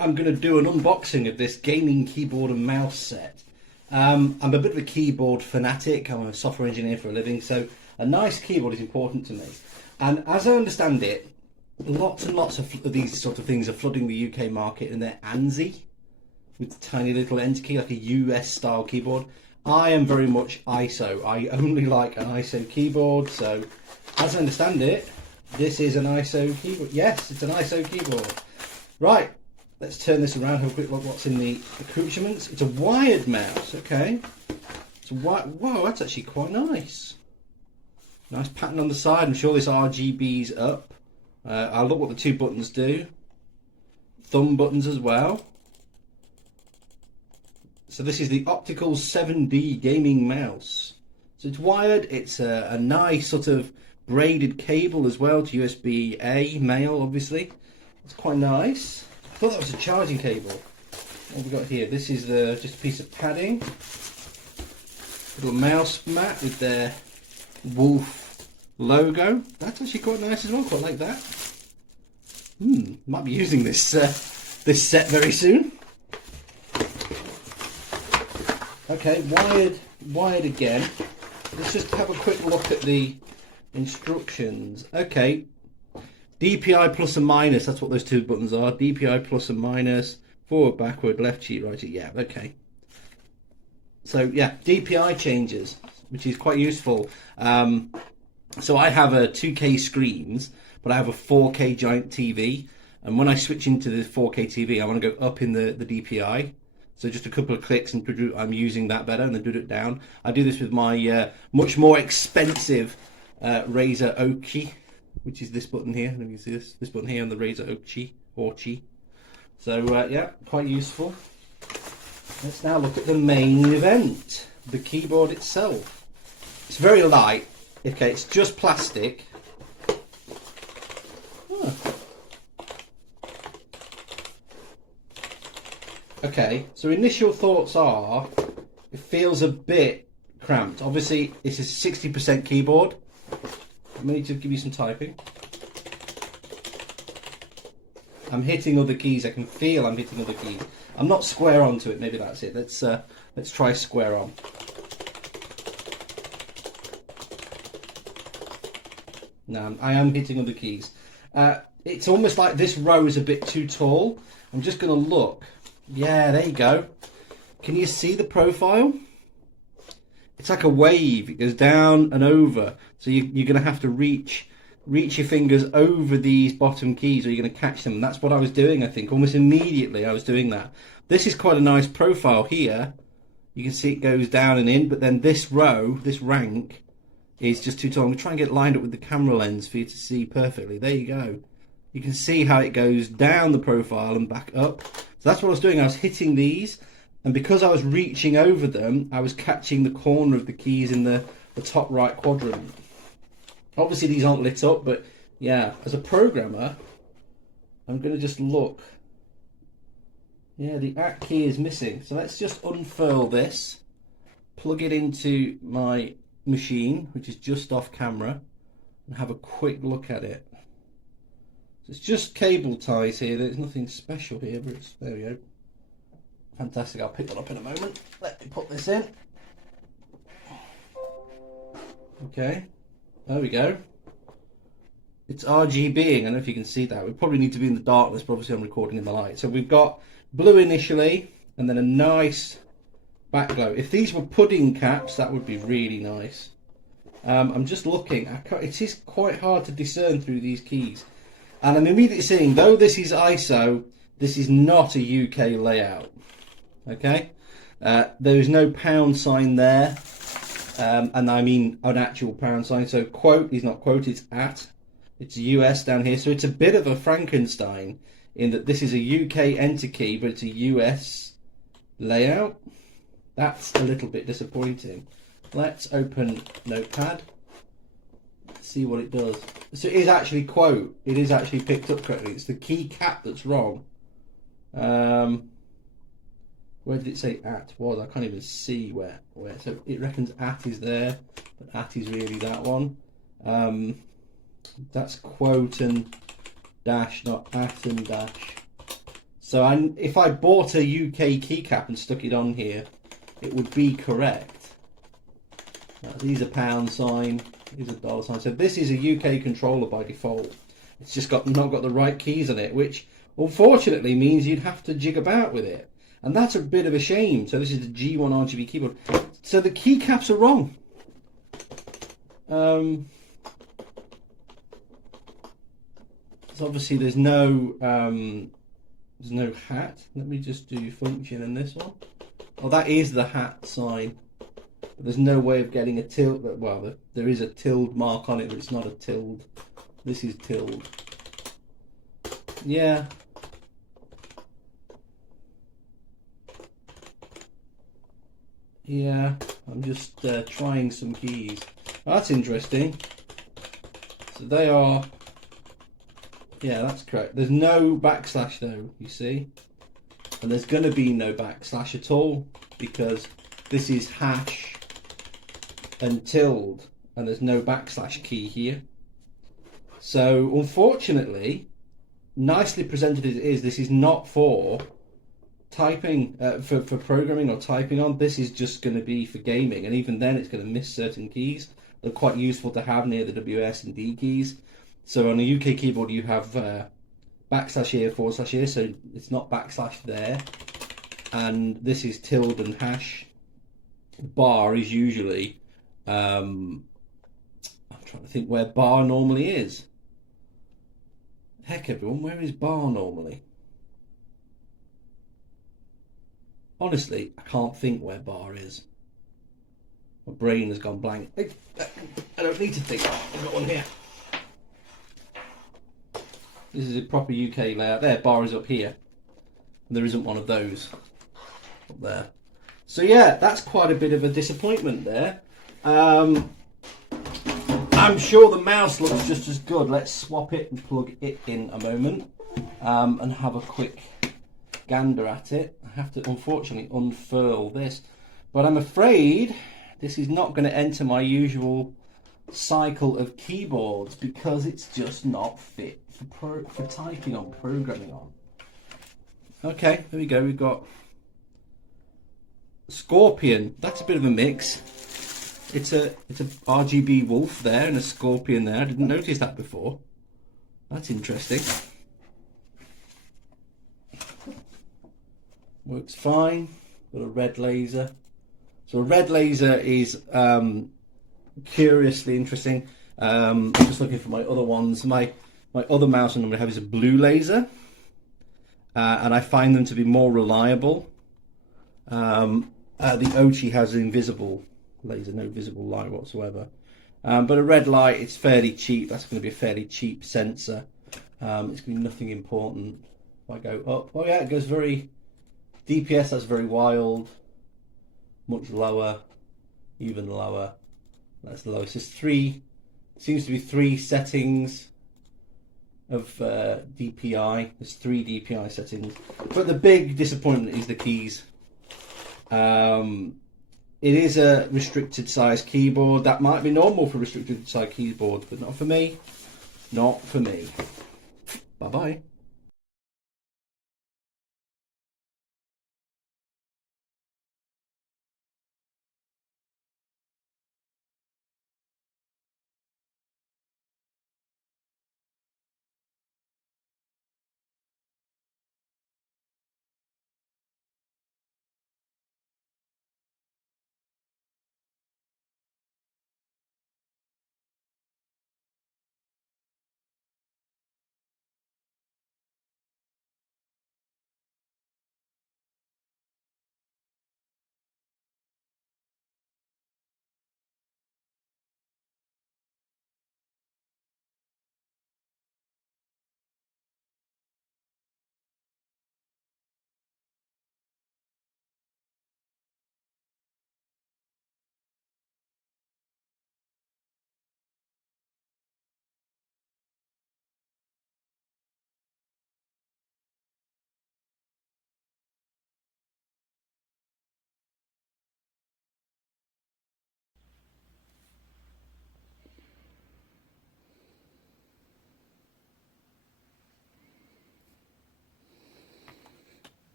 I'm going to do an unboxing of this gaming keyboard and mouse set. I'm a bit of a keyboard fanatic. I'm a software engineer for a living, so a nice keyboard is important to me. And as I understand it, lots and lots of these sort of things are flooding the UK market, and they're ANSI with the tiny little enter key, like a US style keyboard. I am very much ISO. I only like an ISO keyboard, so as I understand it, this is an ISO keyboard. Yes, it's an ISO keyboard. Right, let's turn this around, have a quick look what's in the accoutrements. It's a wired mouse, okay. It's a whoa, that's actually quite nice. Nice pattern on the side. I'm sure this RGB's up. I'll look what the two buttons do. Thumb buttons as well. So this is the optical 7D gaming mouse. So it's wired. It's a nice sort of braided cable as well to USB-A male, obviously. It's quite nice. I thought that was a charging cable. What have we got here? This is just a piece of padding. Little mouse mat with their wolf logo. That's actually quite nice as well. Quite like that. Might be using this this set very soon. Okay, wired again. Let's just have a quick look at the instructions. Okay, DPI plus and minus, that's what those two buttons are. DPI plus and minus, forward, backward, left cheek, right cheek. Yeah, okay. So yeah, DPI changes, which is quite useful. So I have a 2K screens, but I have a 4K giant TV. And when I switch into the 4K TV, I want to go up in the DPI. So just a couple of clicks and I'm using that better, and then do it down. I do this with my much more expensive Razer Oki, which is this button here. Let me see this button here on the Razer Oki. So yeah, quite useful. Let's now look at the main event, the keyboard itself. It's very light. Okay, it's just plastic. Okay, so initial thoughts are, it feels a bit cramped. Obviously, this is 60% keyboard. I'm going to give you some typing. I'm hitting other keys. I can feel I'm hitting other keys. I'm not square onto it. Maybe that's it. Let's try square on. No, I am hitting other keys. It's almost like this row is a bit too tall. I'm just going to look. Yeah, there you go. Can you see the profile? It's like a wave. It goes down and over. So you're going to have to reach your fingers over these bottom keys, or you're going to catch them. And that's what I was doing, I think. Almost immediately I was doing that. This is quite a nice profile here. You can see it goes down and in, but then this row, this rank, is just too tall. I'm going to try and get it lined up with the camera lens for you to see perfectly. There you go. You can see how it goes down the profile and back up. So that's what I was doing. I was hitting these, and because I was reaching over them, I was catching the corner of the keys in the top right quadrant. Obviously these aren't lit up, but yeah, as a programmer, I'm going to just look. Yeah, the at key is missing. So let's just unfurl this, plug it into my machine, which is just off camera, and have a quick look at it. It's just cable ties here. There's nothing special here, but there we go. Fantastic. I'll pick that up in a moment. Let me put this in. Okay. There we go. It's RGBing. I don't know if you can see that. We probably need to be in the darkness, but obviously I'm recording in the light. So we've got blue initially, and then a nice back glow. If these were pudding caps, that would be really nice. I'm just looking. It is quite hard to discern through these keys. And I'm immediately seeing, though this is ISO, this is not a UK layout. Okay? There is no pound sign there. And I mean an actual pound sign. So quote is not quote, it's at. It's US down here. So it's a bit of a Frankenstein in that this is a UK enter key, but it's a US layout. That's a little bit disappointing. Let's open Notepad. See what it does. So it is actually quote. It is actually picked up correctly. It's the key cap that's wrong. Where did it say at was? I can't even see where. So it reckons at is there, but at is really that one. That's quote and dash, not at and dash. So if I bought a UK keycap and stuck it on here, it would be correct. These are pound sign, these are dollar sign. So this is a UK controller by default. It's just not got the right keys on it, which unfortunately means you'd have to jig about with it. And that's a bit of a shame. So this is the G1 RGB keyboard. So the keycaps are wrong. So obviously there's no hat. Let me just do function in this one. Oh, that is the hat sign. But there's no way of getting a tilde. Well, there is a tilde mark on it, but it's not a tilde. This is tilde. Yeah. Yeah, I'm just trying some keys. Oh, that's interesting. So they are, yeah, that's correct. There's no backslash though, you see. And there's going to be no backslash at all because this is hash and tilde and there's no backslash key here. So unfortunately, nicely presented as it is, this is not for typing, for programming or typing on. This is just going to be for gaming, and even then it's going to miss certain keys. They're quite useful to have near the WS and D keys. So on a UK keyboard you have backslash here, forward slash here, so it's not backslash there. And this is tilde and hash. Bar is usually, I'm trying to think where bar normally is. Heck everyone, where is bar normally? Honestly, I can't think where bar is. My brain has gone blank. I don't need to think. I've got one here. This is a proper UK layout. There, bar is up here. There isn't one of those up there. So yeah, that's quite a bit of a disappointment there. I'm sure the mouse looks just as good. Let's swap it and plug it in a moment and have a quick gander at it. I have to unfortunately unfurl this, but I'm afraid this is not going to enter my usual cycle of keyboards because it's just not fit for typing on, programming on. Okay, there we go. We've got Scorpion. That's a bit of a mix. It's a RGB wolf there and a scorpion there. I didn't notice that before. That's interesting. Works fine. Got a red laser. So a red laser is curiously interesting. I'm just looking for my other ones. My other mouse I'm going to have is a blue laser, and I find them to be more reliable. The Ochi has an invisible laser, no visible light whatsoever. But a red light, it's fairly cheap. That's going to be a fairly cheap sensor. It's going to be nothing important. If I go up, oh yeah, it goes very DPS. That's very wild. Much lower, even lower. That's the lowest. There's three. Seems to be three settings of DPI. There's 3 DPI settings. But the big disappointment is the keys. It is a restricted size keyboard. That might be normal for restricted size keyboards, but not for me. Not for me. Bye bye.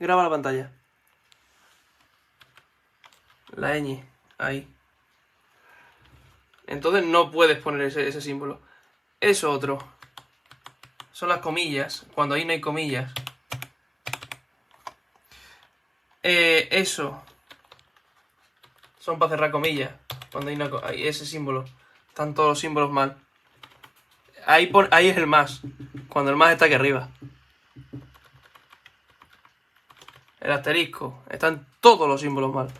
Graba la pantalla. La ñ, ahí. Entonces no puedes poner ese símbolo. Eso otro. Son las comillas. Cuando ahí no hay comillas. Eso. Son para cerrar comillas. Cuando hay ese símbolo. Están todos los símbolos mal. Ahí es el más. Cuando el más está aquí arriba. El asterisco. Están todos los símbolos mal.